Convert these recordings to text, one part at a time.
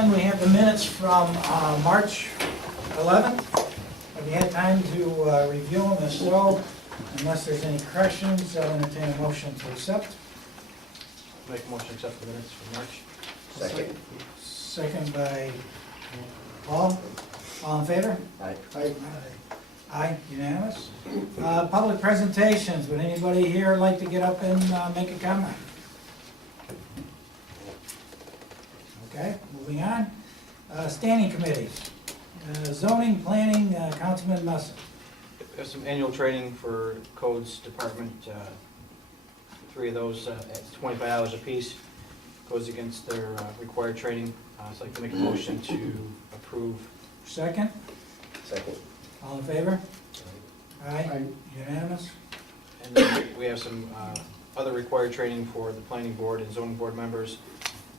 And we have the minutes from March 11th. Have you had time to review them? If so, unless there's any corrections, I'll entertain a motion to accept. Make a motion to accept the minutes from March. Second. Second by Paul. All in favor? Aye. Aye, unanimous. Public presentations. Would anybody here like to get up and make a comment? Okay, moving on. Standing committees. Zoning, planning, Councilman Musson. We have some annual training for codes department, 3 of those at $25 apiece. Goes against their required training. So I'd like to make a motion to approve. Second, Second. all in favor? Aye, unanimous. And then we have some other required training for the planning board and zoning board members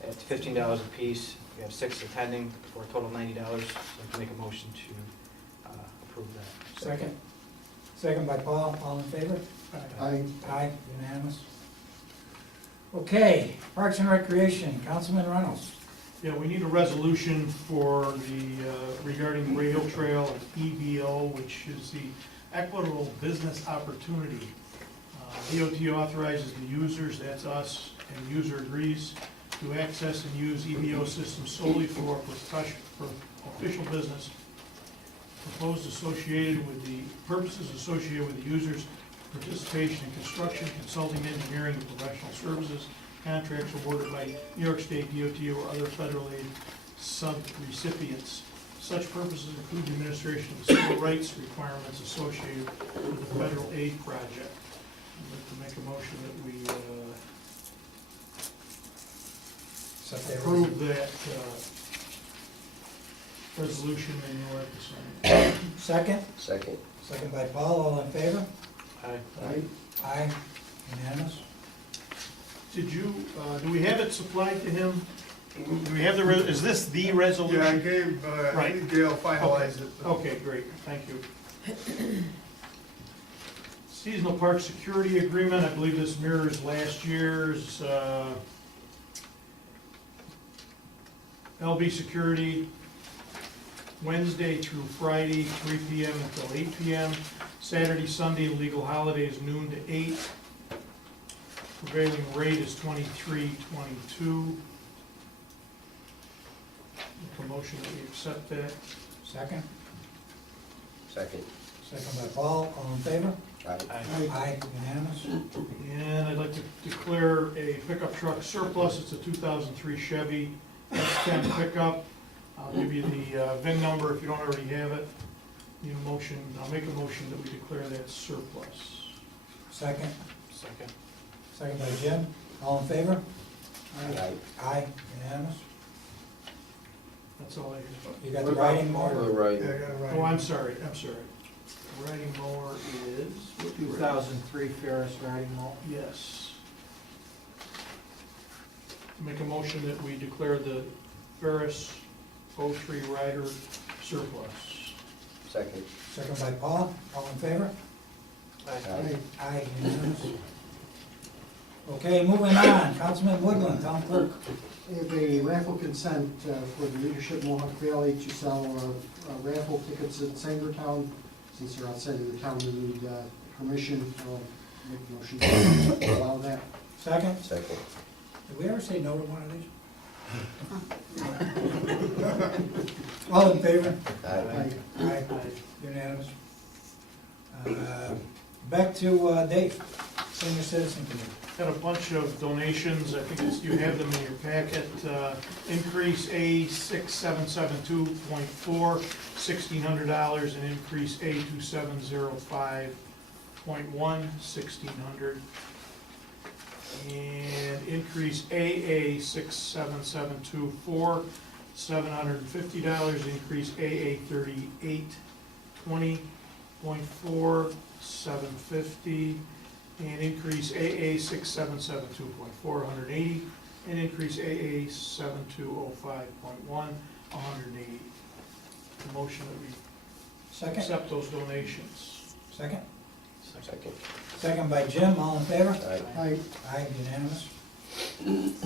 at $15 apiece. We have 6 attending for a total of $90. So I'd like to make a motion to approve that. Second. Second by Paul, all in favor? Aye. Aye, unanimous. Okay, Parks and Recreation, Councilman Reynolds. Yeah, we need a resolution for the, regarding the rail trail and EBO, which is the Equitable Business Opportunity. DOT authorizes the users, that's us, and the user agrees to access and use EBO systems solely for official business. Proposed associated with the purposes associated with the user's participation in construction, consulting, engineering, and professional services, contracts awarded by New York State DOT or other federal aid sub-recipients. Such purposes include the administration of the civil rights requirements associated with the federal aid project. I'd like to make a motion that we approve that resolution, and you'll have to sign it. Second, Second. second by Paul, all in favor? Aye. Aye, unanimous. Did you, do we have it supplied to him? Do we have the, is this the resolution? Yeah, I gave, I Right. think Gail finalized it. Okay, great, thank you. Seasonal Park Security Agreement, I believe this mirrors last year's, LB Security, Wednesday through Friday, 3 PM until 8 PM. Saturday, Sunday, legal holidays, noon to 8. Prevailing rate is $23.22. Make a motion that we accept that. Second, Second. second by Paul, all in favor? Aye. Aye, unanimous. And I'd like to declare a pickup truck surplus. It's a 2003 Chevy X10 pickup. I'll give you the VIN number if you don't already have it. Need a motion, I'll make a motion that we declare that surplus. Second, Second. second by Jim, all in favor? Aye. Aye, unanimous. That's all I have. You got the riding All mower? right. Yeah, I got it right. Oh, I'm sorry. Riding mower is? 2003 Ferris riding mower. Yes. Make a motion that we declare the Ferris 03 rider surplus. Second. Second by Paul, all in favor? Aye. Aye, unanimous. Okay, moving on, Councilman Woodland, town clerk. We have a raffle consent for the Leadership Mohawk Valley to sell raffle tickets at Sangertown. Since they're outside of the town, we need permission. I'll make a motion to allow that. Second, Second. did we ever say no to one of these? All in favor? Aye. Aye, unanimous. Back to Dave, Senior Citizen Committee. Got a bunch of donations, I think it's, you have them in your packet. Increase A6772.4, $1,600, and increase A2705.1, $1,600. And increase AA67724, $750, increase AA3820.4, $750. And increase AA6772.4, $180, and increase AA7205.1, $180. The motion that we Second, accept those donations. second, Second. second by Jim, all in favor? Aye. Aye. Aye, unanimous.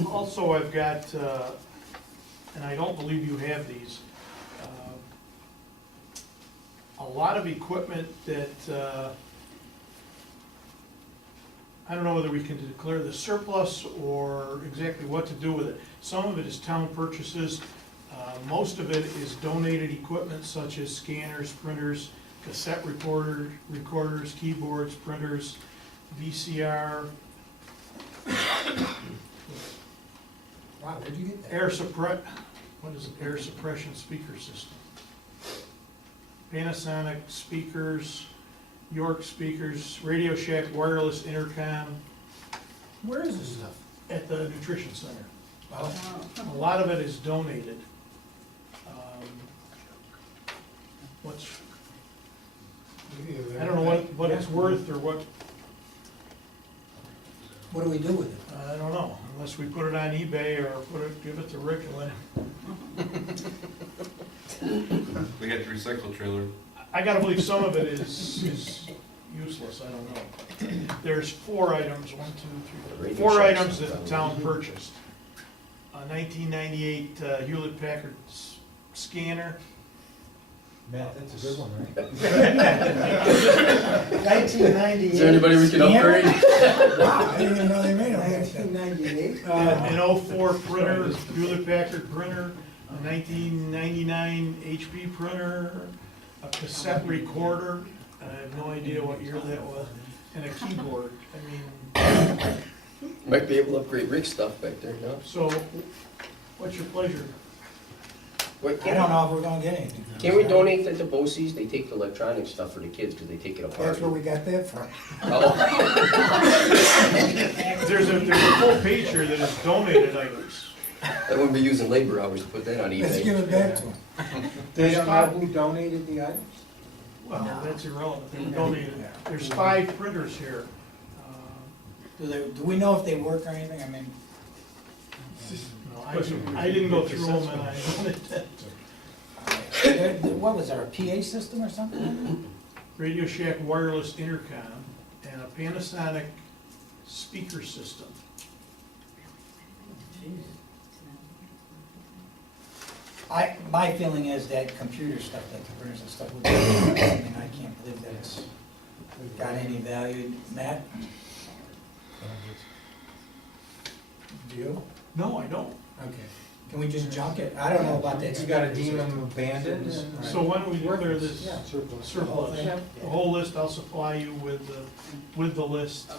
Also, I've got and I don't believe you have these. A lot of equipment that, I don't know whether we can declare the surplus or exactly what to do with it. Some of it is town purchases. Most of it is donated equipment such as scanners, printers, cassette recorders, keyboards, printers, VCR, Wow, where'd you get that? what is it, air suppression speaker system? Panasonic speakers, York speakers, Radio Shack wireless intercom Where is this stuff? at the nutrition center. Oh, A lot of it is donated. What's, I don't know what it's worth or what, what do we do with it? I don't know, unless we put it on eBay or give it to Rick and let him. We got the recycle trailer. I gotta believe some of it is useless, I don't know. There's 4 items, 1, 2, 3, 4 items that the town purchased. A 1998 Hewlett Packard scanner. Matt, that's a good one, right? 1998. Is there anybody we can upgrade? Wow, I didn't even know they made them. 1998? An 04 printer, Hewlett Packard printer, a 1999 HP printer, a cassette recorder, I have no idea what year that was, and a keyboard. I mean, Might be able to upgrade Rick's stuff back there, no? so, what's your pleasure? Wait, I don't know if we're gonna get anything. Can we donate that to BOCES? They take the electronic stuff for the kids because they take it apart. That's where we got that from. Oh. There's a full page here that is donated items. That wouldn't be using labor hours to put that on Let's give eBay. it back to them. They don't know who donated the items? Well, that's irrelevant, they were donated. There's 5 printers here. Do we know if they work or anything? I mean, No, I didn't go through them and I what was there, a PA system or something? Radio Shack wireless intercom and a Panasonic speaker system. My feeling is that computer stuff, that the printers and stuff, would be, I mean, I can't believe that it's got any value. Matt? Do you? No, I don't. Okay. Can we just junk it? I don't know about that. You gotta deem them abandoned? So why don't we declare this Surplus. surplus? The whole list, I'll supply you with the list.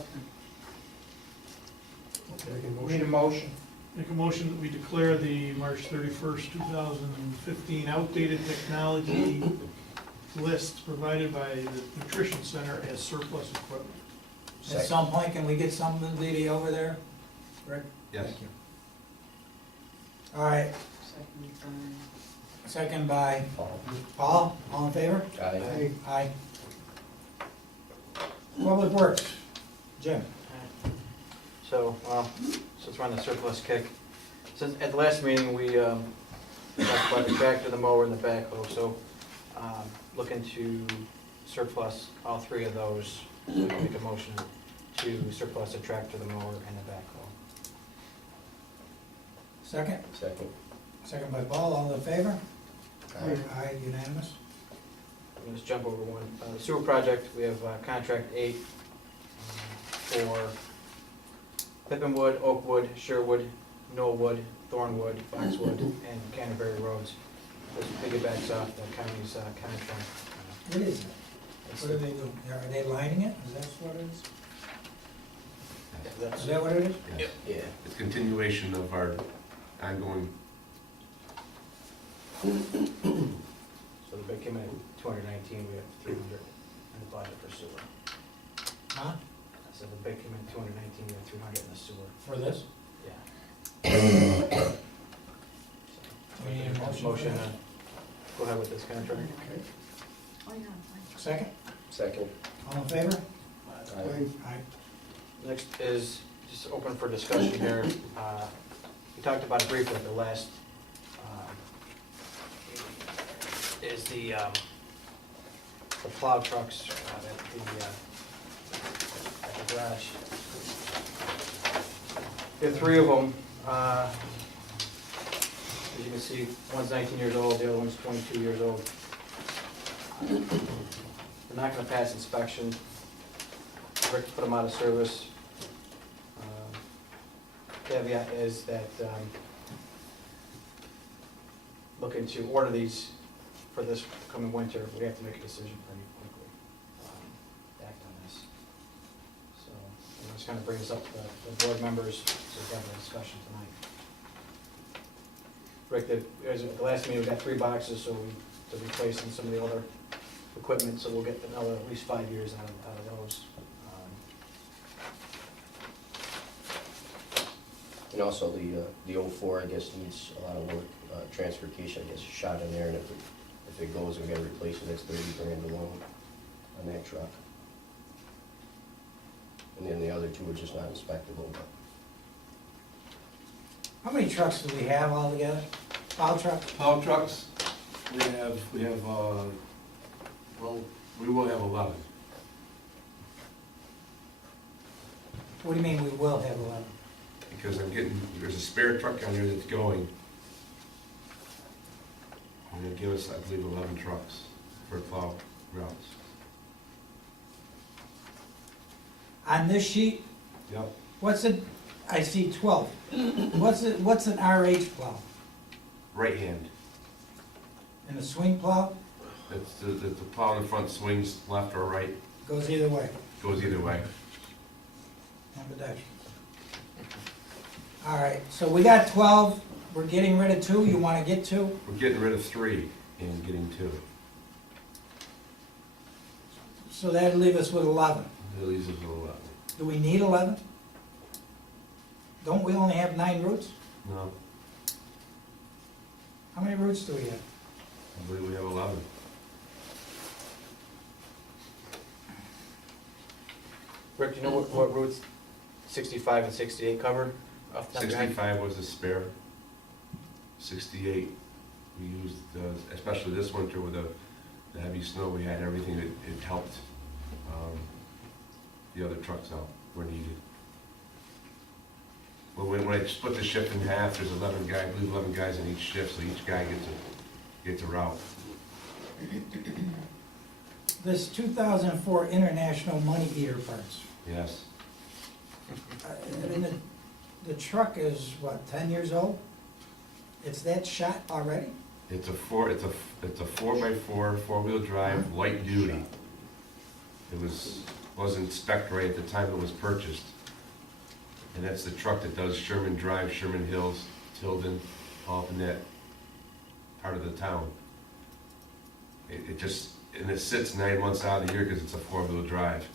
Need a motion? Make a motion that we declare the March 31st, 2015 outdated technology list provided by the Nutrition Center as surplus equipment. At some point, can we get somebody over there? Rick? Yes. Thank you. All right. Second by Paul, all in favor? Aye. Aye. Public Works, Jim. So, since we're on the surplus kick, since at the last meeting, we talked about the tractor, the mower, and the backhoe, so looking to surplus all 3 of those. So I'll make a motion to surplus the tractor, the mower, and the backhoe. Second? Second. Second by Paul, all in favor? Aye. Aye, unanimous. I'm gonna just jump over one. The sewer project, we have contract 8 for Pippinwood, Oakwood, Sherwood, Knollwood, Thornwood, Foxwood, and Canterbury Roads. This piggybacks off the county's contract. What is it? What do they do? Are they lining it? Is that what it is? That's- Is that what it is? Yes. Yeah. It's continuation of our ongoing, So the bid came in at 219, we have 300 in the budget for sewer. Huh? I said the bid came in at 219, we have 300 in the sewer. For this? Yeah. We need a motion for Motion that? go ahead with this contract. Second? Second. All in favor? Aye. Aye. Next is just open for discussion here. We talked about it briefly at the last, is the plow trucks at the garage. There are 3 of them. As you can see, one's 19 years old, the other one's 22 years old. They're not gonna pass inspection. Rick put them out of service. Caveat is that, looking to order these for this coming winter, we have to make a decision pretty quickly, to act on this. So, just kind of brings up the board members to have a discussion tonight. Rick, the last meeting, we got 3 boxes, so to replace in some of the other equipment, so we'll get another at least 5 years out of those. And also the 04, I guess, needs a lot of work. Transfer case, I guess, is shot in there, and if it goes, we gotta replace it, that's 30 grand alone on that truck. And then the other 2 are just not inspectable, but How many trucks do we have altogether? Plow trucks? Plow trucks, we have, well, we will have 11. What do you mean we will have 11? Because there's a spare truck on there that's going. And it'll give us, I believe, 11 trucks for plow routes. On this sheet, Yep. what's it, I see 12. What's an RH plow? Right hand. And a swing plow? That's the plow in the front swings left or right, Goes either way. goes either way. Ambidextrous. All right, so we got 12, we're getting rid of 2, you wanna get 2? We're getting rid of 3 and getting 2. So that'd leave us with 11. That leaves us with 11. Do we need 11? Don't we only have 9 routes? No, How many routes do we have? I believe we have 11. Rick, do you know what routes 65 and 68 cover? Off the top of your head? 65 was a spare. 68, we used, especially this winter with the heavy snow, we had everything that it helped the other trucks out where needed. Well, when I split the shift in half, there's 11 guys, I believe 11 guys in each shift, so each guy gets a route. This 2004 International Money Eater parts. Yes, I mean, the truck is, what, 10 years old? It's that shot already? it's a 4x4, 4-wheel drive, light duty. It wasn't spec'd right at the time it was purchased. And that's the truck that does Sherman Drive, Sherman Hills, Tilden, all up in that part of the town. And it sits 9 months out of the year because it's a 4-wheel drive.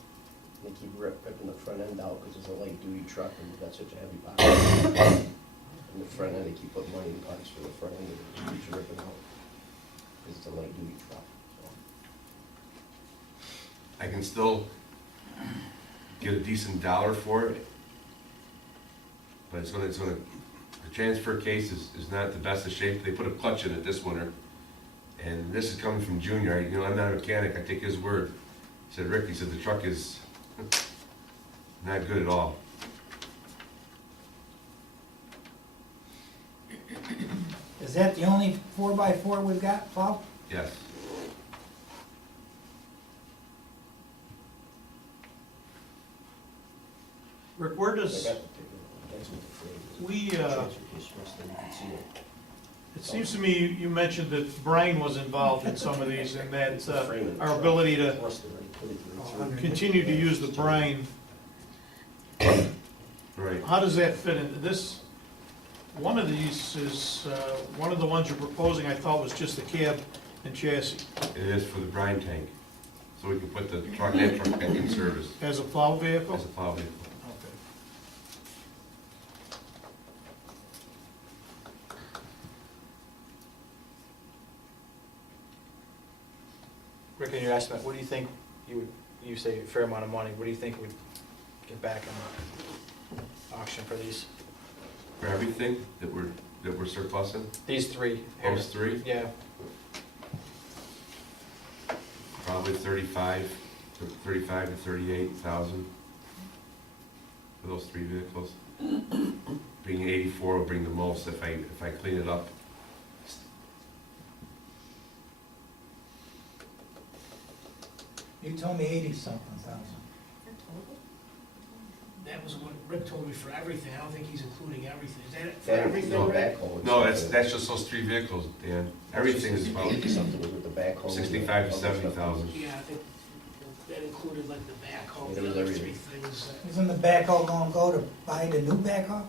they keep ripping the front end out because it's a light duty truck and you've got such a heavy box. And the front end, they keep putting money in parts for the front end, it just keeps ripping out. Because it's a light duty truck, so. I can still get a decent dollar for it. But the transfer case is not the best of shape. They put a clutch in it this winter. And this is coming from Junior. I'm not a mechanic, I take his word. He said, Rick, he said, the truck is not good at all. Is that the only 4x4 we've got, plow? Yes. Rick, where I does, got the picture, that's what the frame is. we, Transfer case, rest of it, you can see it. it seems to me you mentioned that Brian was involved in some of these and that The frame of the our truck. ability to Rust of it, put it through. continue to use the brine, Right. how does that fit into this? One of these is, one of the ones you're proposing, I thought was just the cab and chassis. It is for the brine tank. So we can put the truck, that truck back in service As a plow vehicle? as a plow vehicle. Okay. Rick, in your estimate, what do you think you say a fair amount of money, what do you think we'd get back on the auction for these? For everything that we're surplusing, These 3 here? those 3, Yeah, probably 35 to 38,000 for those 3 vehicles. Being 84 will bring the most if I clean it up You told me 80-something thousand. That was what Rick told me for everything, I don't think he's including everything, is that it for That everything, includes the Rick? backhoe. No, that's just those three vehicles, Dan. Everything is about Something with the backhoe. 65 to 70,000. Yeah, I think that included like the backhoe, Yeah, the there was other everything. three things. Isn't the backhoe gonna go to buy the new backhoe?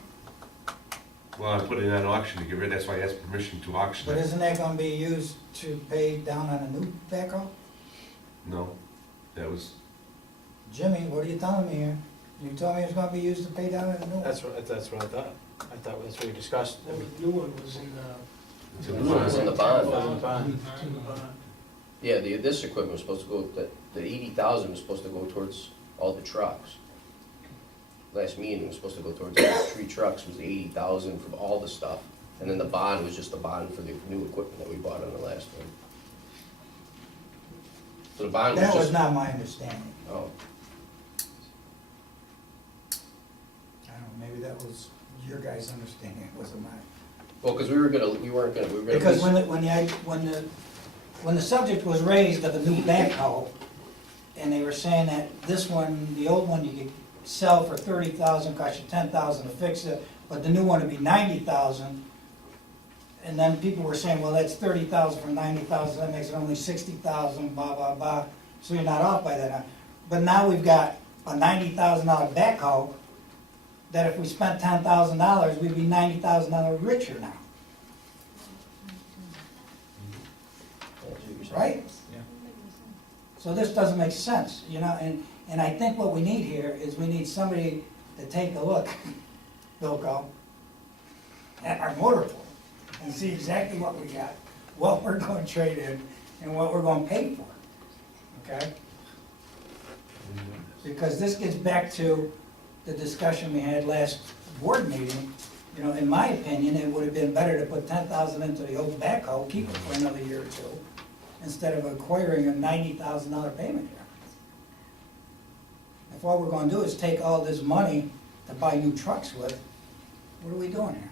Well, I put it on auction to get rid, that's why I asked permission to auction But it. isn't that gonna be used to pay down on a new backhoe? No, that was, Jimmy, what are you telling me here? You told me it's gonna be used to pay down on a new one. That's what I thought. I thought that's what we discussed. Well, the new one was in the. The new one was in the bond. Was in the bond. In the bond. Yeah, this equipment was supposed to go, the 80,000 was supposed to go towards all the trucks. Last meeting was supposed to go towards all 3 trucks, was the 80,000 from all the stuff. And then the bond was just the bond for the new equipment that we bought on the last one. So the bond was That was just, not my understanding. oh, I don't know, maybe that was your guys' understanding, it wasn't mine. well, because we weren't gonna. Because when the subject was raised of a new backhoe, and they were saying that this one, the old one, you could sell for 30,000, cost you 10,000 to fix it, but the new one would be 90,000. And then people were saying, well, that's 30,000 from 90,000, that makes it only 60,000, blah, blah, blah, so you're not off by that. But now we've got a $90,000 backhoe, that if we spent $10,000, we'd be $90,000 richer now, right? Yeah. So this doesn't make sense, you know, and I think what we need here is we need somebody to take a look, Bilko, at our motor pool and see exactly what we got, what we're going to trade in, and what we're going to pay for, okay? Because this gets back to the discussion we had last board meeting. You know, in my opinion, it would have been better to put 10,000 into the old backhoe, keep it for another year or two, instead of acquiring a $90,000 payment here. If all we're gonna do is take all this money to buy new trucks with, what are we doing here?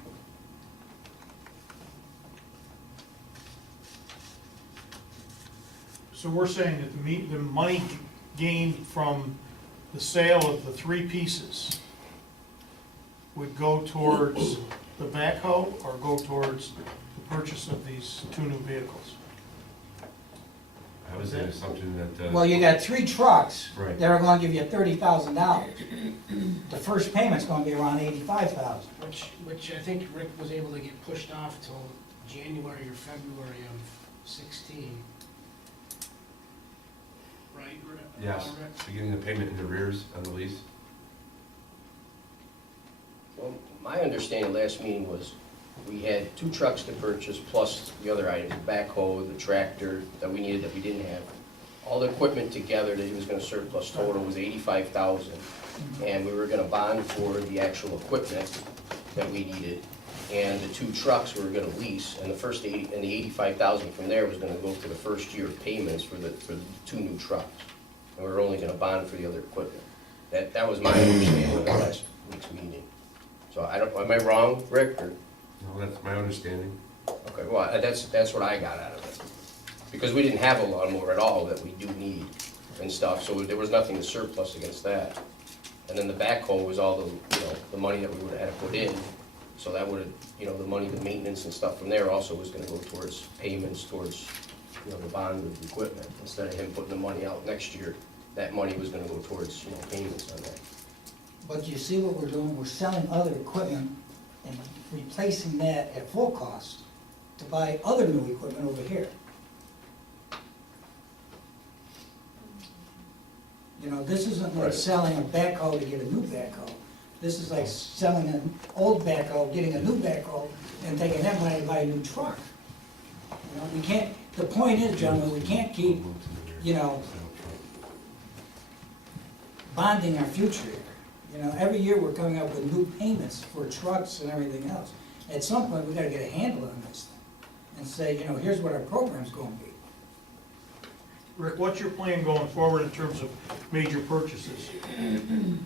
So we're saying that the money gained from the sale of the 3 pieces would go towards the backhoe or go towards the purchase of these 2 new vehicles? I was in the assumption that, Well, you got 3 trucks Right. that are gonna give you $30,000. The first payment's gonna be around $85,000. Which I think Rick was able to get pushed off till January or February of 16. Right, Rick? yes, Rick? beginning the payment in arrears on the lease. Well, my understanding last meeting was we had 2 trucks to purchase plus the other items, the backhoe, the tractor that we needed that we didn't have. All the equipment together that he was gonna surplus total was 85,000. And we were gonna bond for the actual equipment that we needed. And the 2 trucks we were gonna lease, and the 85,000 from there was gonna go to the first year of payments for the 2 new trucks. And we were only gonna bond for the other equipment. That was my understanding of the last week's meeting. So I don't, am I wrong, Rick, or? No, that's my understanding. Okay, well, that's what I got out of it. Because we didn't have a lawnmower at all that we do need and stuff, so there was nothing to surplus against that. And then the backhoe was all the money that we would have had to put in. So that would have, the money, the maintenance and stuff from there also was gonna go towards payments, towards, the bond of the equipment. Instead of him putting the money out next year, that money was gonna go towards, payments on that. But you see what we're doing, we're selling other equipment and replacing that at full cost to buy other new equipment over here. You know, this isn't like Right. selling a backhoe to get a new backhoe. This is like selling an old backhoe, getting a new backhoe, and taking that money to buy a new truck. You know, we can't, the point is, gentlemen, we can't keep, bonding our future here. You know, every year we're coming up with new payments for trucks and everything else. At some point, we gotta get a handle on this thing and say, here's what our program's gonna be. Rick, what's your plan going forward in terms of major purchases?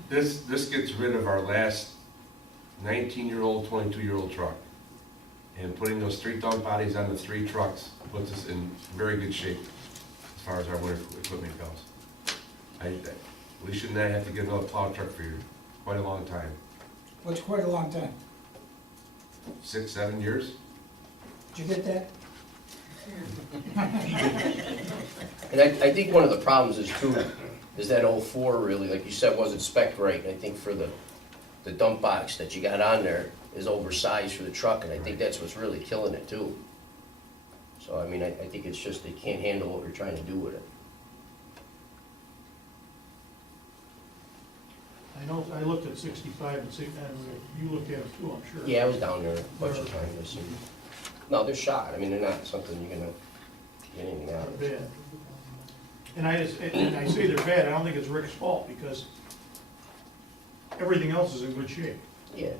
This gets rid of our last 19-year-old, 22-year-old truck. And putting those 3 dump bodies on the 3 trucks puts us in very good shape as far as our winter equipment goes. We should not have to get another plow truck for quite a long time. Which quite a long time. 6, 7 years? Did you get that? And I think one of the problems is too, is that 04 really, like you said, wasn't spec'd right. And I think for the dump box that you got on there is oversized for the truck, and I think that's what's really killing it too. So, I mean, I think it's just they can't handle what we're trying to do with it. I know, I looked at 65 and you looked at it too, I'm sure. Yeah, I was down there a bunch of times. I seen- No, they're shot. I mean, they're not something you're gonna get anything out of. Bad. And I say they're bad, I don't think it's Rick's fault, because everything else is in good shape. Yeah.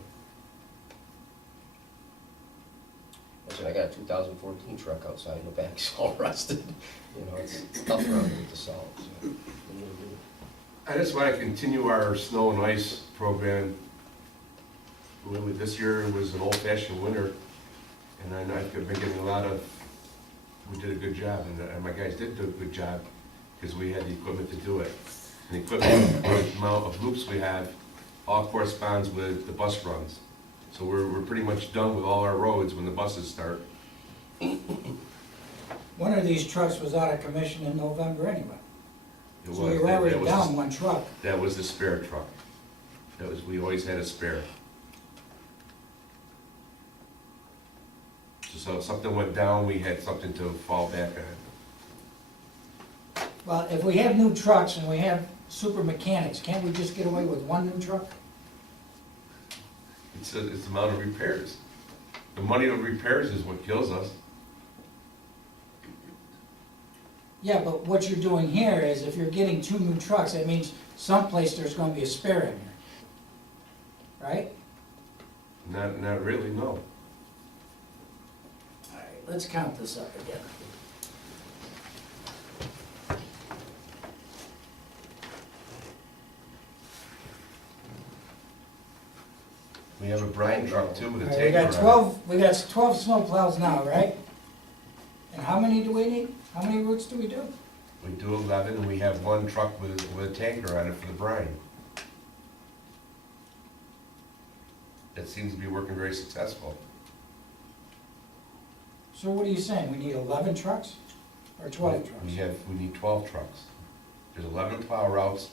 Listen, I got a 2014 truck outside, and the back's all rusted. You know, it's tough around here with the salt, so. what are you gonna do? I just want to continue our snow and ice program. This year was an old-fashioned winter, and I've been getting we did a good job, and my guys did do a good job, because we had the equipment to do it. And the equipment, the amount of loops we have, all corresponds with the bus runs. So we're pretty much done with all our roads when the buses start. One of these trucks was out of commission in November anyway. It So was- you're that already was- down one truck. That was the spare truck. We always had a spare. So if something went down, we had something to fall back on. Well, if we have new trucks and we have super mechanics, can't we just get away with one new truck? It's the amount of repairs. The money of repairs is what kills us. Yeah, but what you're doing here is if you're getting two new trucks, that means someplace there's gonna be a spare in here. Right? Not really, no. All right, let's count this up again. We have a Brian truck too with a All right, tanker on it. we got 12 snow plows now, right? And how many do we need? How many routes do we do? We do 11, and we have one truck with a tanker on it for the brine. That seems to be working very successful. So what are you saying? We need 11 trucks or 12 trucks? We need 12 trucks. There's 11 plow routes,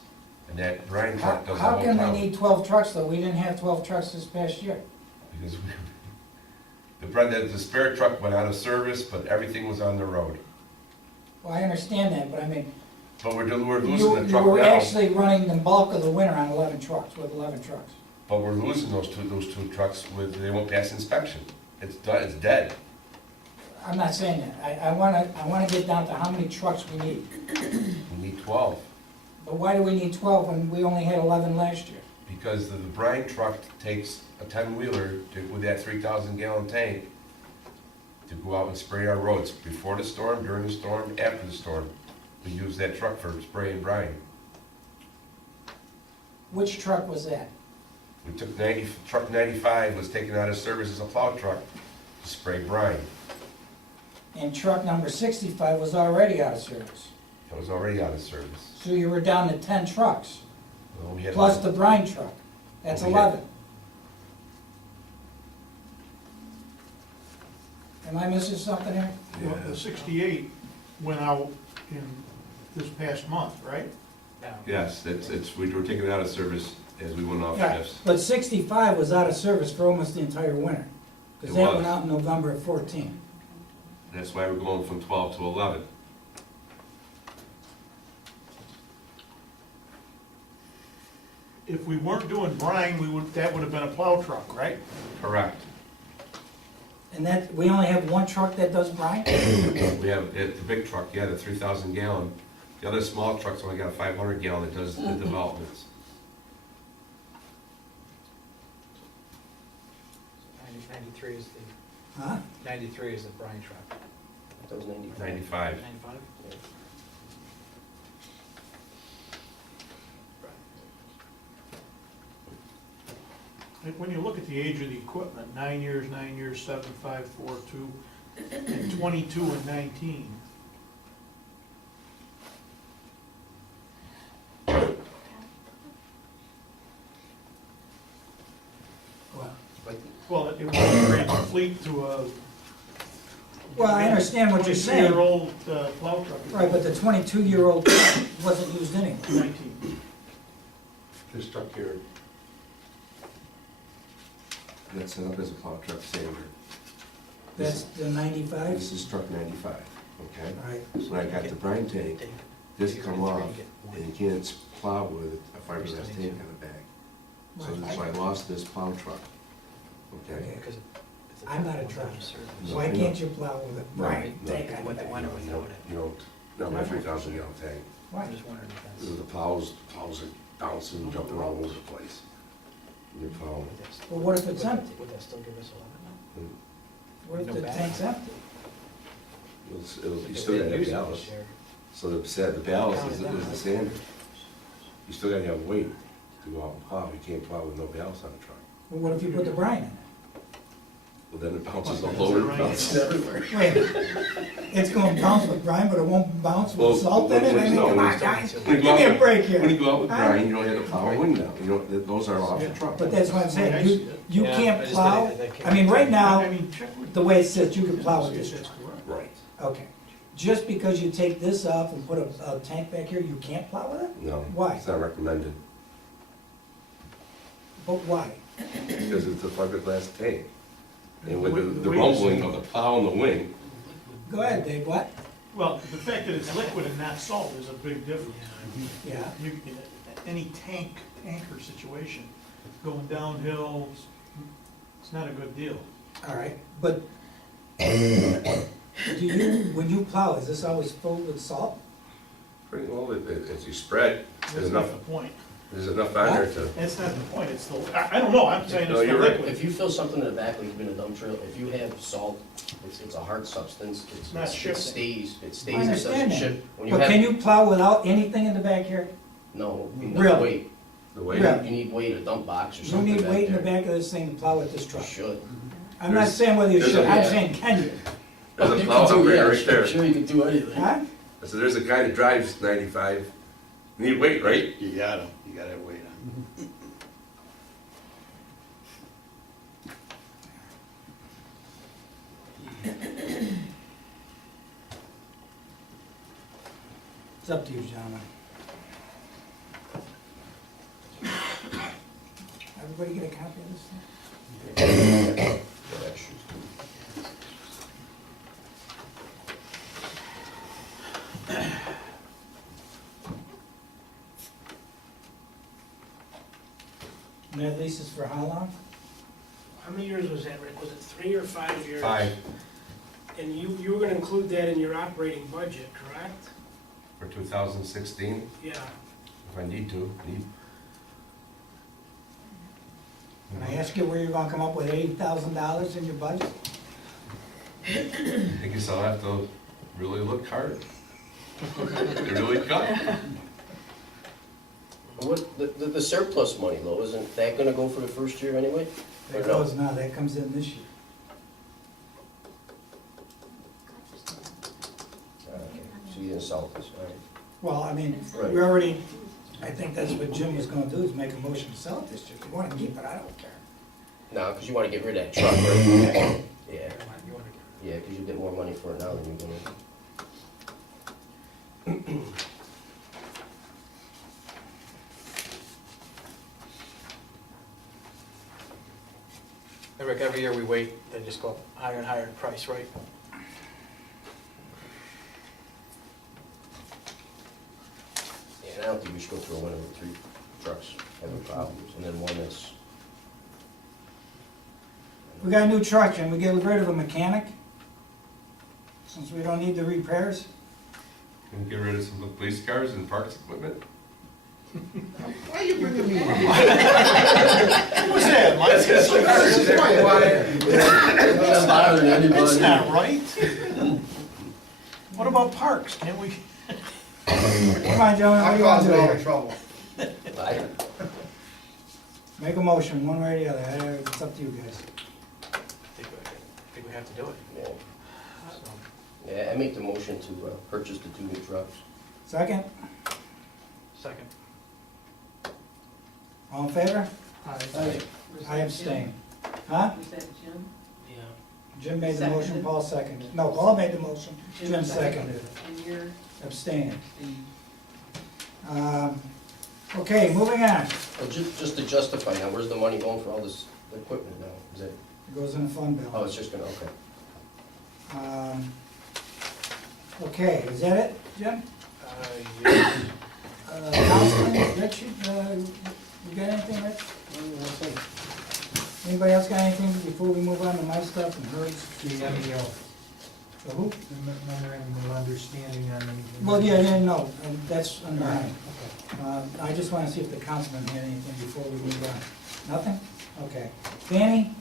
and that brine How truck does the how whole can town. we need 12 trucks though? We didn't have 12 trucks this past year. Because the spare truck went out of service, but everything was on the road. Well, I understand that, but I mean, But we're losing you the you truck were now. actually running the bulk of the winter on 11 trucks, with 11 trucks. But we're losing those two trucks they won't pass inspection. It's done, it's dead. I'm not saying that. I wanna get down to how many trucks we need. We need 12, But why do we need 12 when we only had 11 last year? because the brine truck takes a 10-wheeler with that 3,000-gallon tank to go out and spray our roads before the storm, during the storm, after the storm. We use that truck for spraying brine. Which truck was that? We took truck 95 was taken out of service as a plow truck to spray brine. And truck number 65 was already out of service. It was already out of service. So you were down to 10 trucks, Well, we had- plus the brine truck. That's We had- 11. Am I missing something here? Well, the 68 went out in this past month, right? Now, Yes, we were taking it out of service as we went off Yeah, shifts. but 65 was out of service for almost the entire winter. Because It that was. went out in November of 14. That's why we're going from 12 to 11. If we weren't doing brine, that would have been a plow truck, right? Correct. And that, we only have one truck that does brine? We have the big truck, yeah, the 3,000-gallon. The other small truck's only got a 500-gallon that does the developments. 93 is Huh? 93 is the brine truck. That was 95. 95. 95? Yeah. Like, when you look at the age of the equipment, 9 years, 9 years, 7, 5, 4, 2, and 22 and 19. fleet to a. Well, I understand what you're saying. 22-year-old plow truck. Right, but the 22-year-old wasn't used anyway. 19. This truck here, that's set up as a plow truck sander. That's the 95? This is truck 95, okay? All right. When I got the brine tank, this come off, and you can't plow with a fiberglass tank on the back. So I lost this plow truck, okay? Okay. Because I'm not a trucker. No, Why I know. can't you plow with a brine No, tank on the back? You don't, not my 3,000 gallon tank. Why? I'm just wondering if that's. The plows are bouncing, and jumping all over the place. And you're plowing. Well, what if it's empty? Would that still give us 11 What if No the back. tank's empty? You still gotta have ballast. So the ballast is the sander. You still gotta have weight to go out and plow. You can't plow with no ballast on the truck. Well, what if you put the brine in it? Well, then it bounces all over, it bounces everywhere. Wait, it's gonna bounce with brine, but it won't bounce Well, with salt in it? I mean, no, come on, when guys, you give go me a out- break here. When you go out with Huh? brine, you don't have to plow a wing down. You don't, those are off the truck. But that's what I'm saying, you Yeah, I can't just plow, didn't- that can't- I mean, right now, I mean, check with. the way it sits, you can plow with this That's truck. correct. Right. Okay, just because you take this off and put a tank back here, you can't plow with it? No. Why? It's not recommended, But why? because it's a fiberglass tank. And with The the weight is- rumbling of the plow and the wing, Go ahead, Dave, what? Well, the fact that it's liquid and not salt is a big difference. Yeah, Any tanker situation, going downhill, it's not a good deal. all right, but do you, when you plow, is this always filled with salt? pretty well, as you spread, That's there's not enough, the point. there's enough on there to. That's not the point, it's the, I don't know, I'm saying it's No, the you're right. liquid. If you fill something in the back, like you've been a dump trail, if you have salt, it's a hard substance, Not it shipping. stays, it I stays, it understand doesn't that. ship. When you But can have, you plow without anything in the backyard? no, you need Really? weight, The way, Yeah. you need weight, a dump box or You something need back weight in the there. back of this thing to plow with this You truck. should. I'm not There's- saying whether you there's should, a- I'm yeah. saying can you? there's a You plow can do- operator yeah, right there. Sure, you can do anything. Huh? So there's a guy that drives 95, need weight, right? You gotta have weight on. It's up to you, gentlemen. Everybody get a copy of this thing? Yeah, extras. And that lease is for how long? How many years was that, Rick? Was it 3 or 5 years? 5 And you were gonna include that in your operating budget, correct? for 2016, Yeah. if I need to, Can I ask you where you're gonna come up with $80,000 in your budget? I guess I'll have to really look hard. Really cut. What, the surplus money though, isn't that gonna go for the first year anyway? Or That no? goes now, that comes in this year. Okay, so you didn't sell this, all right. Well, I mean, Right. we already, I think that's what Jim was gonna do, is make a motion to sell it this year. If you wanna keep it, I don't care. No, because you wanna get rid of that truck, right? Yeah, You wanna get- yeah, because you get more money for it now than you're gonna. Hey, Rick, every year we wait, they just go up higher and higher in price, right? Yeah, and I don't think we should go through a winter with 3 trucks having problems, and then one that's. We got a new truck, and we get rid of a mechanic, since we don't need the repairs. Can we get rid of some of the police cars and parks equipment? Why are you bringing me in? What was that, Mike? Not bothering anybody. That's not right. What about parks? Can't we? Come on, gentlemen, what I'm do you want to causing do all the here? trouble. Make a motion, one way or the other, it's up to you guys. I think we have to do it. Yeah. So, Yeah, I make the motion to purchase the 2 new trucks. Second, Second. all in favor? Aye. Aye. I abstain. Huh? Was that Jim? Yeah. Jim made the motion, Paul seconded. No, Paul made the motion, Jim seconded. And you're Abstaining. Okay, moving on. Well, just to justify now, where's the money going for all this equipment now? Is it, It goes in the fund oh, balance. it's just gonna, okay. Okay, is that it, Jim? Yes. Councilman, Rich, you got anything, Rich? Anybody else got anything before we move on to my stuff and hers? The MEO, The who? the memorandum of understanding on the. Well, yeah, no, and that's under mine. I just want to see if the councilman had anything before we move on. Nothing? Okay. Danny?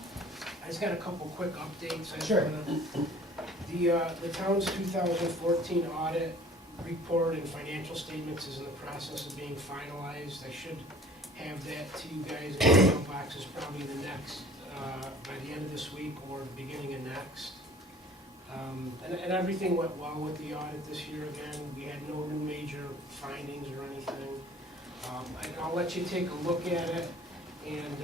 I just got a couple quick updates. I just Sure. wanna- The town's 2014 audit report and financial statements is in the process of being finalized. I should have that to you guys in your mailboxes probably the next, by the end of this week or the beginning of next. And everything went well with the audit this year again. We had no new major findings or anything. I'll let you take a look at it, and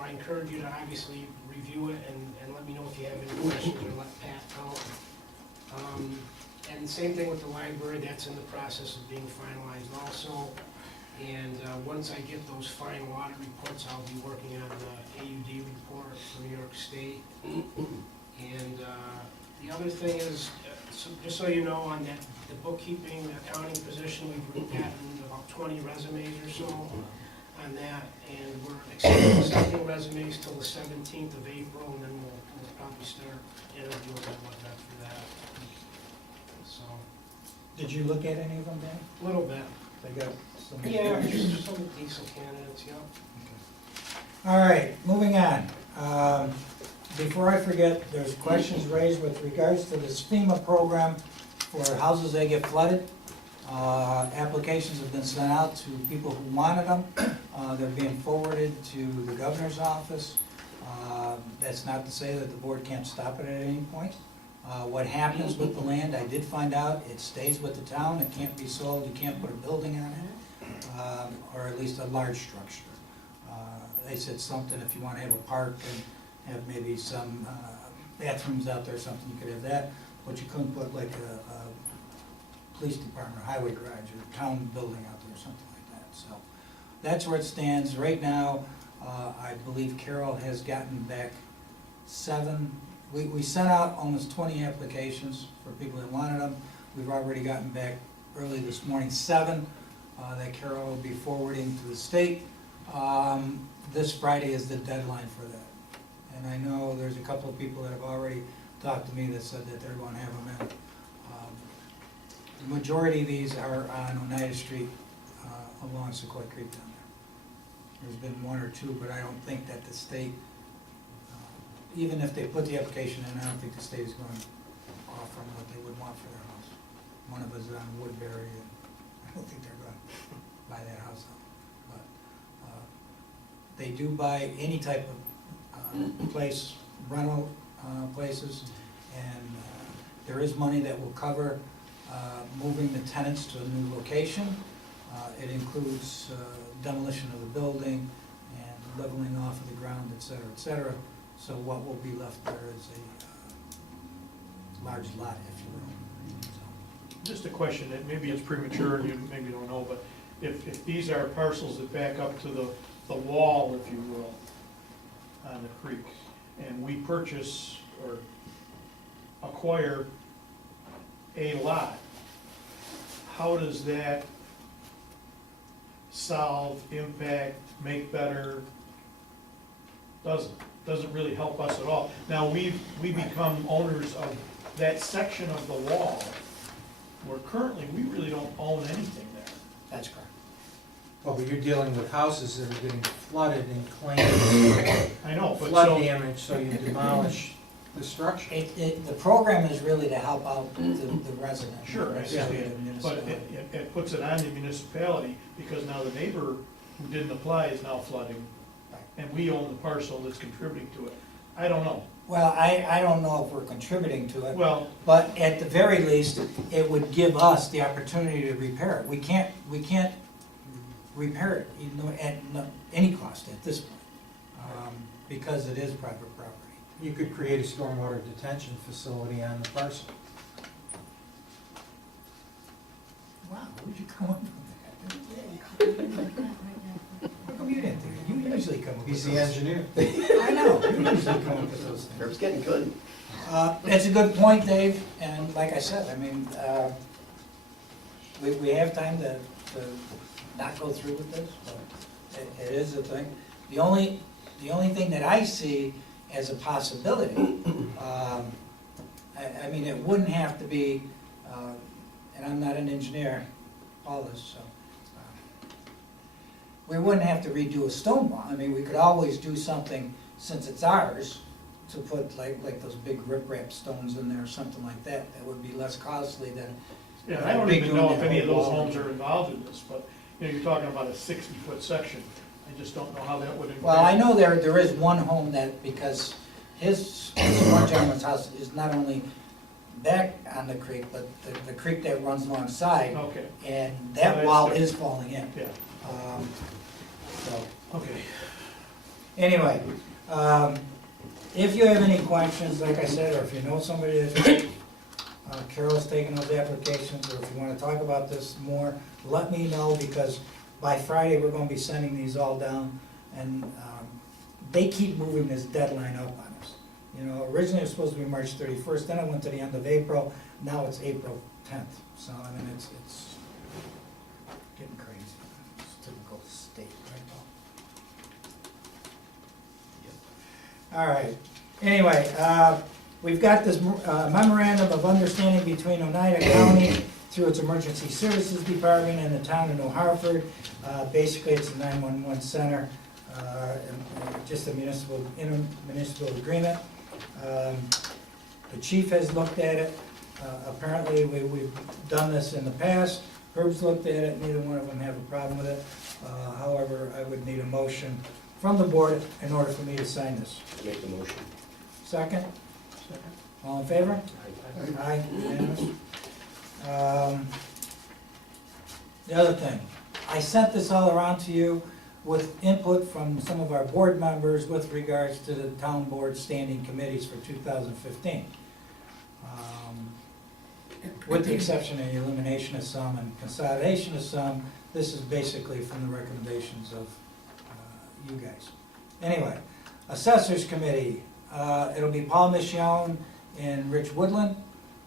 I encourage you to obviously review it and let me know if you have any questions or let Pat know. And same thing with the library, that's in the process of being finalized also. And once I get those final audit reports, I'll be working on the AUD report for New York State. And the other thing is, just so you know, on that, the bookkeeping, accounting position, we've gotten about 20 resumes or so on that. And we're accepting resumes till the 17th of April, and then we'll probably start interviewing and whatnot for that. So, Did you look at any of them, Danny? a little bit. They got some. Yeah, there's some decent candidates, yeah. All right, moving on. Before I forget, there's questions raised with regards to this FEMA program for houses that get flooded. Applications have been sent out to people who wanted them. They're being forwarded to the governor's office. That's not to say that the board can't stop it at any point. What happens with the land, I did find out, it stays with the town, it can't be sold, you can't put a building on it, or at least a large structure. They said something, if you want to have a park and have maybe some bathrooms out there or something, you could have that, but you couldn't put like a police department, or highway garage, or town building out there or something like that. So that's where it stands. Right now, I believe Carol has gotten back 7. We sent out almost 20 applications for people that wanted them. We've already gotten back early this morning 7 that Carol will be forwarding to the state. This Friday is the deadline for that. And I know there's a couple of people that have already talked to me that said that they're going to have them in. The majority of these are on Oneida Street along Sequoia Creek down there. There's been 1 or 2, but I don't think that the state, even if they put the application in, I don't think the state is going to offer them what they would want for their house. One of us is on Woodbury, and I don't think they're going to buy that house out. But they do buy any type of place, rental places, and there is money that will cover moving the tenants to a new location. It includes demolition of the building and leveling off of the ground, et cetera, et cetera. So what will be left there is a large lot, if you will. So, Just a question, that maybe it's premature, and you maybe don't know, but if these are parcels that back up to the wall, if you will, on the creek, and we purchase or acquire a lot, how does that solve, impact, make better? Doesn't really help us at all. Now, we become owners of that section of the wall, where currently we really don't own anything there. that's correct. Well, but you're dealing with houses that are getting flooded and claimed I know, but flood so, damage, so you demolish the structure. The program is really to help out the residents. sure, I Yeah. understand, but it puts it on the municipality, because now the neighbor who didn't apply is now flooding, Right. and we own the parcel that's contributing to it. I don't know. Well, I don't know if we're contributing to it, Well, but at the very least, it would give us the opportunity to repair it. We can't repair it, at any cost at this point, because it is private property. You could create a stormwater detention facility on the parcel. Wow, where'd you come up with that? How come you didn't think of it? You usually come up with He's those. the engineer. I know, you usually come up with those things. Herb's getting good. It's a good point, Dave, and like I said, I mean, we have time to not go through with this, but it is a thing. The only thing that I see as a possibility, I mean, it wouldn't have to be, and I'm not an engineer, all this, so. We wouldn't have to redo a stone wall. I mean, we could always do something, since it's ours, to put like those big riprap stones in there or something like that. That would be less costly than. Yeah, I don't even know if any of those homes are involved in this, but, you know, you're talking about a 60-foot section. I just don't know how that would. Well, I know there is one home that, because his one gentleman's house is not only back on the creek, but the creek that runs alongside, Okay, and that wall is falling in. yeah, So, okay. anyway, if you have any questions, like I said, or if you know somebody that's, Carol's taking those applications, or if you wanna talk about this more, let me know, because by Friday, we're gonna be sending these all down, and, they keep moving this deadline up on us. You know, originally it was supposed to be March 31st, then it went to the end of April, now it's April 10th, so, I mean, it's getting crazy. It's typical state, right, Paul? All right, anyway, we've got this memorandum of understanding between Oneida County through its Emergency Services Department and the town of New Hartford. Basically, it's a 911 center, and just a intermunicipal agreement. The chief has looked at it. Apparently, we've done this in the past. Herb's looked at it, neither one of them have a problem with it. However, I would need a motion from the board in order for me to sign this. Make the motion. Second? All in favor? Aye, unanimous. The other thing, I sent this all around to you with input from some of our board members with regards to the town board standing committees for 2015. With the exception of the elimination of some and consolidation of some, this is basically from the recommendations of you guys. Anyway, Assessors Committee, it'll be Paul Michon and Rich Woodland.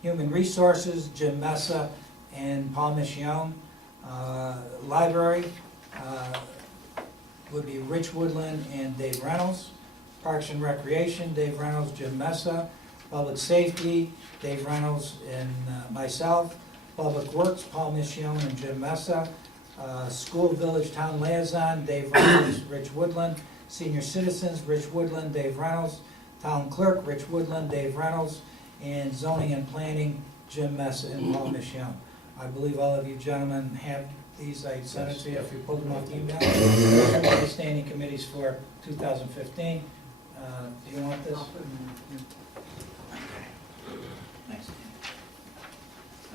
Human Resources, Jim Messa and Paul Michon. Library would be Rich Woodland and Dave Reynolds. Parks and Recreation, Dave Reynolds, Jim Messa. Public Safety, Dave Reynolds and myself. Public Works, Paul Michon and Jim Messa. School Village Town Liaison, Dave Reynolds, Rich Woodland. Senior Citizens, Rich Woodland, Dave Reynolds. Town Clerk, Rich Woodland, Dave Reynolds. And Zoning and Planning, Jim Messa and Paul Michon. I believe all of you gentlemen have these. I sent it to you if you pulled them off the email. The standing committees for 2015. Do you want this? Thanks.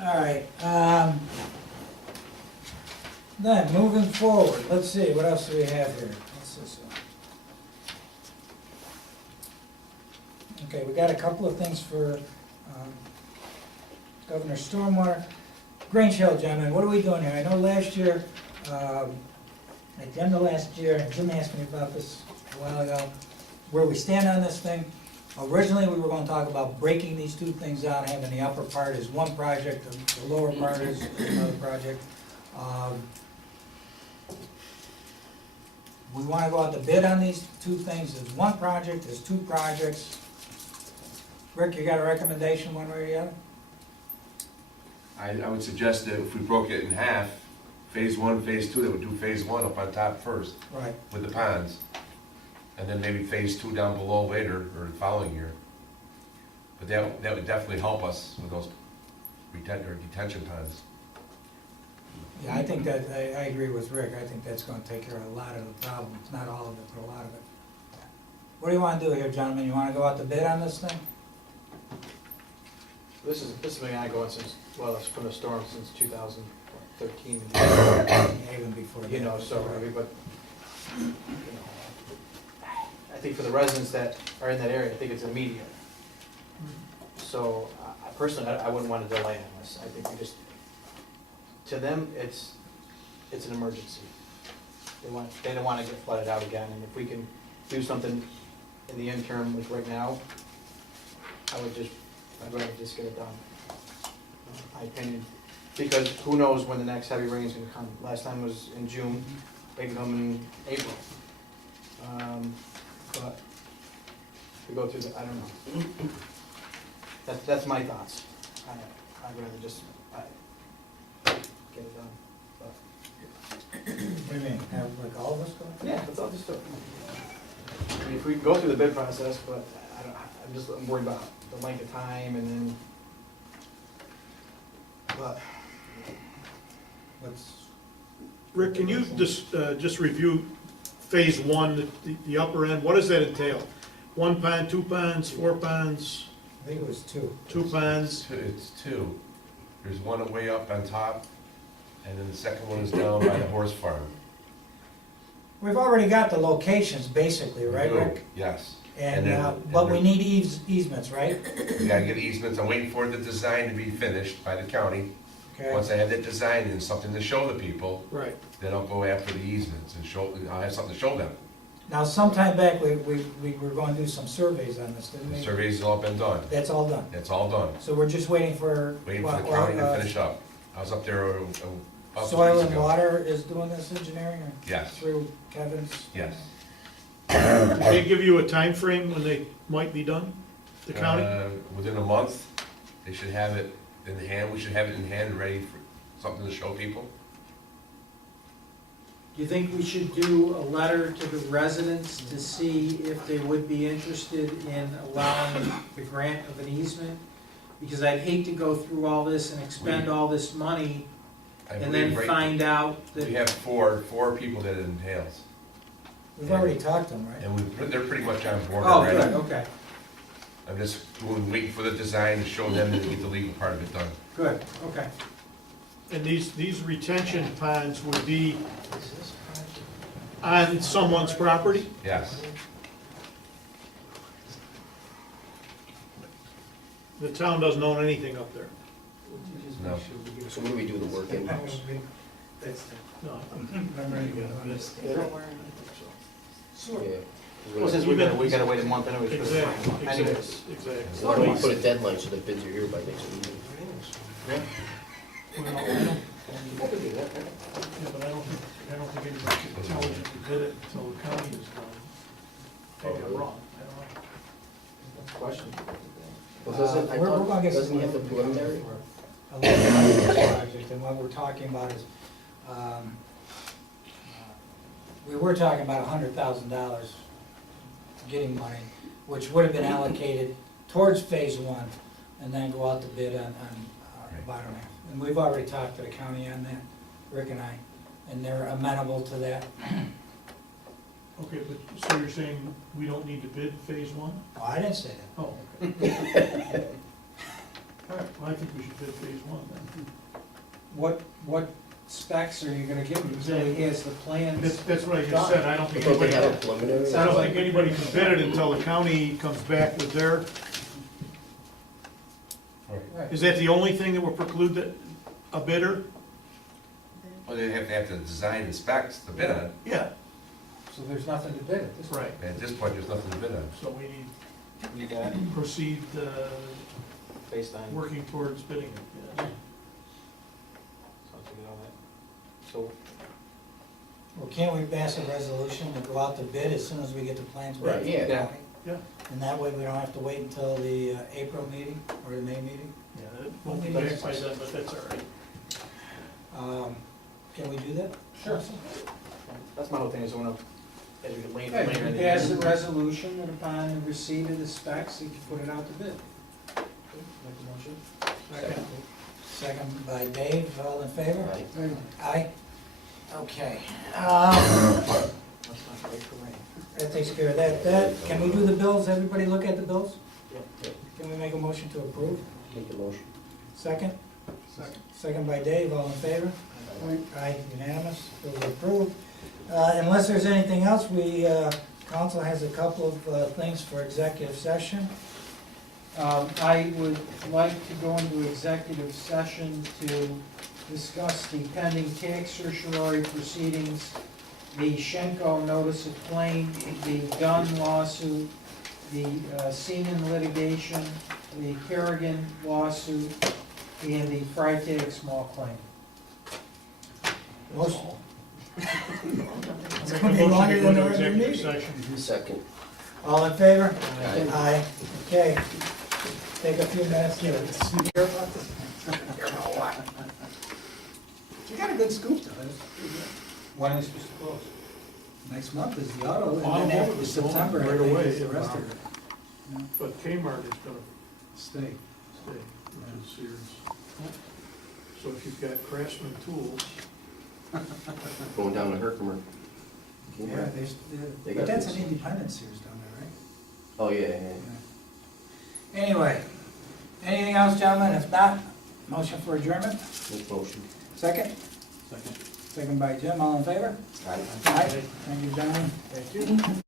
All right. Then, moving forward, let's see, what else do we have here? What's this one? Okay, we got a couple of things for Governor Stormwater. Grange Hill, gentlemen, what are we doing here? I know last year, at the end of last year, and Jim asked me about this a while ago, where we stand on this thing. Originally, we were gonna talk about breaking these two things out, having the upper part is one project, the lower part is another project. We wanna go out to bid on these two things. There's one project, there's two projects. Rick, you got a recommendation one way or the other? I would suggest that if we broke it in half, phase one, phase two, that would do phase one up on top first Right. with the ponds. And then maybe phase two down below later, or the following year. But that would definitely help us with those detention ponds. Yeah, I think that, I agree with Rick. I think that's gonna take care of a lot of the problems, not all of it, but a lot of it. What do you wanna do here, gentlemen? You wanna go out to bid on this thing? This has been ongoing since, well, it's from the storm since 2013. Even before. You know, so, I mean, but, you know, think for the residents that are in that area, I think it's immediate. So, I personally, I wouldn't want to delay on this. I think we just, to them, it's an emergency. They don't want to get flooded out again, and if we can do something in the interim, like right now, I'd rather just get it done. My opinion, because who knows when the next heavy rain is gonna come. Last time was in June, they can come in April. But we go through the, I don't know. That's my thoughts. I'd rather just, get it done. But- What do you mean, have like all of us go? Yeah, that's all just, I mean, if we can go through the bid process, but I'm worried about the length of time and then, but, What's, Rick, can you just review phase one, the upper end, what does that entail? 1 pond, 2 ponds, 4 ponds, I think it was 2. 2 ponds? It's two. There's one way up on top, and then the second one is down by the horse farm. We've already got the locations basically, right, We do, Rick? yes. And, then- but we and need easements, right? We gotta get easements, I'm waiting for the design to be finished by the county. Okay. Once I have that design and something to show the people, Right. then I'll go after the easements and I'll have something to show them. Now, sometime back, we were going to do some surveys on this, didn't The we? survey's all been done, That's all done. that's all done. So we're just waiting for. Waiting for the what, county to finish up. I was up there about 2 Soil weeks and ago. Water is doing this engineering or Yes, through Kevin's? yes. Did they give you a time frame when they might be done, the county? Within a month, they should have it in hand, we should have it in hand and ready for something to show people. Do you think we should do a letter to the residents to see if they would be interested in allowing the grant of an easement? Because I'd hate to go through all this and expend all this money I and believe then right- find out We that, have four people that it entails, We've already talked to them, right? and they're pretty much on board oh, already. good, okay, I'm just waiting for the design to show them and get the legal part of it done. good, okay. And these retention ponds would be on someone's property? Yes, The town doesn't own anything up there? no. So what do we do, the work in-house? No. Yeah. well, since we gotta wait a month anyways for the Exactly, time. Anyways. exactly. Why don't we put a deadline so the bids are here by next meeting? Well, I don't- Yeah, but I don't think anybody can intelligently bid it until the county is done. Maybe I'm wrong, I don't know. That's a question. Well, doesn't, I We're gonna thought, get doesn't some he have the preliminary? A project, and what we're talking about is, we were talking about $100,000 getting money, which would have been allocated towards phase one, and then go out to bid on the bottom half. And we've already talked to the county on that, Rick and I, and they're amenable to that. Okay, but, so you're saying we don't need to bid phase one? Oh, I didn't say that. Oh, okay. All right, well, I think we should bid phase one then. What specs are you gonna give him until he has the plans? That's what I just said, I don't I think thought they anybody, had a preliminary. I don't think anybody can bid it until the county comes back with their, Right. is that the only thing that will preclude that, a bidder? Well, they have to design the specs to bid on. Yeah. So there's nothing to bid at this point. Right, And at this point, there's nothing to bid on. so we need You got to proceed, based on, working towards bidding it, yeah. so to get all that. So, Well, can't we pass a resolution to go out to bid as soon as we get the plans back? Right, from the yeah. county? Yeah. And that way we don't have to wait until the April meeting or the May meeting? Yeah, it won't be back by then, but that's all right. Can we do that? Sure. that's my whole thing, is I wanna, as we get later Okay, in you the pass the year. resolution, and upon the receipt of the specs, you can put it out to bid. Make a motion. Second. Second by Dave, all in favor? Right. Aye? Okay. Let's not wait for rain. That takes care of that. Can we do the bills? Everybody look at the bills? Yep. Can we make a motion to approve? Make the motion. Second? Second by Dave, all in favor? Aye, unanimous, bills are approved. Unless there's anything else, we council has a couple of things for executive session. I would like to go into executive session to discuss the pending tax certiorari proceedings, the Schenko notice of claim, the Dunn lawsuit, the Seaman litigation, the Kerrigan lawsuit, and the Freitag small claim. Motion. It's Make a gonna be motion longer to go than into the regular executive meeting. session. Second. All in favor? Aye. Aye. Okay. Take a few minutes to hear about this. You got a good scoop though. When is supposed to close? Next month is the auto, and then Automotive after is September, going I right think away. is the rest of it. But Kmart is gonna Stay. stay, which is Sears. So if you've got Craftsman tools, Going down to Herkimer. Yeah, They but got that's this. an independent Sears down there, right? Oh, yeah, yeah. Anyway, anything else, gentlemen? If not, motion for adjournment? Make motion. Second? Second by Jim, all in favor? Aye. Aye. Thank you, gentlemen. Thank you.